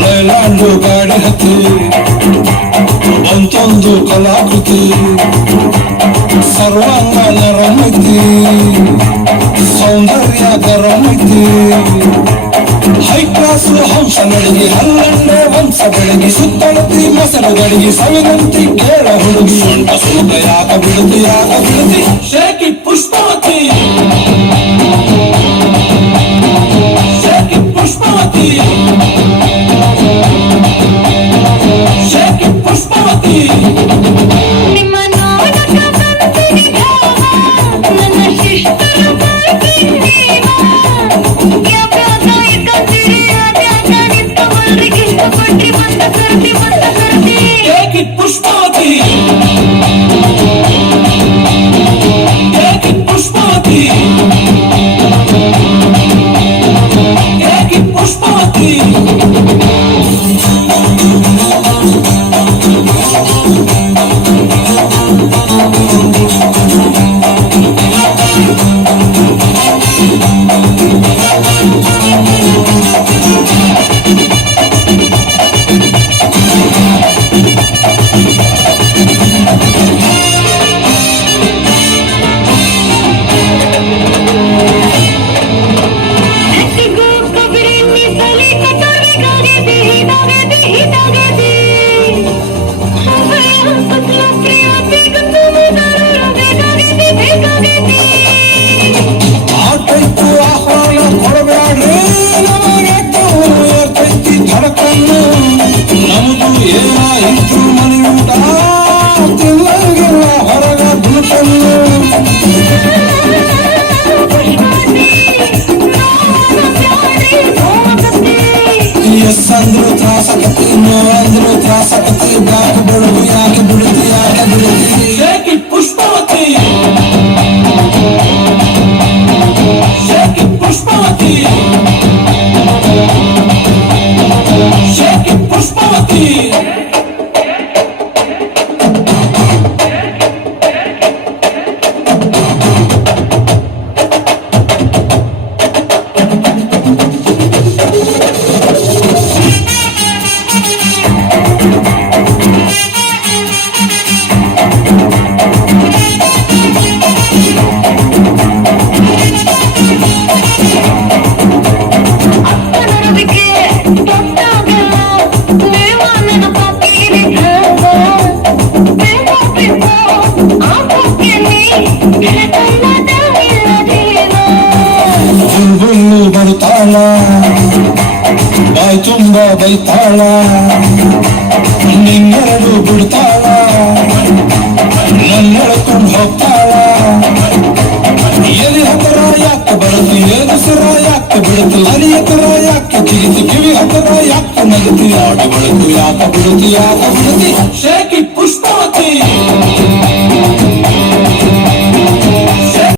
ಲೈಲಾಂಡು ಗಾಡಿ ಹತ್ತಿ ಬಂತೊಂದು ಕಲಾಕೃತಿ ಸರ್ವಾಂಗ ನರಮೈತಿ ಸೌಂದರ್ಯ ಗರಮೈತಿ ಹೈ ಕ್ಲಾಸ್ ಹಂಸ ನಡಿಗೆ ಹಲ್ಲಂಡೆ ವಂಶ ಬೆಳಗಿ ಸುತ್ತಳತಿ ಮೊಸರು ಗಡಿಗೆ ಸವಿನಂತಿ ಕೇಳ ಹುಡುಗಿ ಸೊಂಟ ಸೂಟ ಯಾಕ ಬಿಡುತ್ತಿ shaky Pushpavati shaky Pushpavati shaky Pushpavati ನಿಮ್ಮ ನೋಡಕ ಬಂದಿನಿ ಭಾವ ನನ್ನ ಶಿಷ್ಟರ ಬಾಗಿದ್ದೀವ ಯಾವ್ಯಾಗ ಇಕ್ಕಂದಿರಿ ಯಾವ್ಯಾಗ ನಿಂತವಲ್ರಿಗೆ ಇಷ್ಟಪಟ್ರಿ ಬಂದ ಕರ್ತಿ shaky Pushpavati shaky Pushpavati shaky Pushpavati ಹಸಿಗೋ ಕಬರಿನಿ ಸಲಿ ಕಟೋರಿಗಾಗಿದೆ ಹೀಗಾಗಿದೆ ಹೃದಯ ಪತ್ಲ ಪ್ರಿಯ ಬೇಗಂದು ಬೇಕಾಗಿದೆ ಆಟೈತು ಆಹ್ವಾನ ಕೊಡಬೇಡ್ರಿ ನಮಗೆಟ್ಟು ಏರ್ತೈತಿ ಧಡಕನ್ನು ನಮ್ದು ಏನಾಯಿತು ಮನೆ ಊಟ ತಿನ್ನಂಗಿಲ್ಲ ಹೊರಗ ದುಡ್ಕನ್ನು ಎಸ್ ಅಂದ್ರು ತ್ರಾಸಕತಿ ನೋ ಅಂದ್ರು ತ್ರಾಸಕತಿ ಯಾಕೆ ಬಿಡುದು ಯಾಕೆ ಬಿಡುದು shaky Pushpavati shaky Pushpavati shaky Pushpavati ಅಪ್ಪನೊರವಿಗೆ ತೊಟ್ಟಾಗಲ್ಲ ದೇವಾನನ ಪಾಪೀರಿ ಭಾವ ಬೇಕೋ ಆ ಪಾಪಿಯಲ್ಲಿ ಗೆಳತನದ ಇಲ್ಲದೇವ ಗುಂಗುಳ್ಳು ಬರುತ್ತಾಳ ಬಾಯ್ ತುಂಬ ಬೈತಾಳ ನಿನ್ನೆರಡು ಬಿಡ್ತಾಳ ನನ್ನೆಳ್ಕೊಂಡು ಹೋಗ್ತಾಳ ಎಲಿ ಹತ್ರ ಯಾಕೆ ಬರುತ್ತಿ ಎದುಸರ ಯಾಕೆ ಬಿಡುತ್ತಿ ಅಲಿ ಹತ್ರ ಯಾಕೆ ಜಿಗಿತಿ ಕಿವಿ ಹತ್ರ ಯಾಕೆ ನಗುತ್ತಿ ಆಟ ಬಿಡುತ್ತಿ ಯಾಕೆ ಬಿಡುತ್ತಿ ಶೇಕಿ ಪುಷ್ಪವತಿ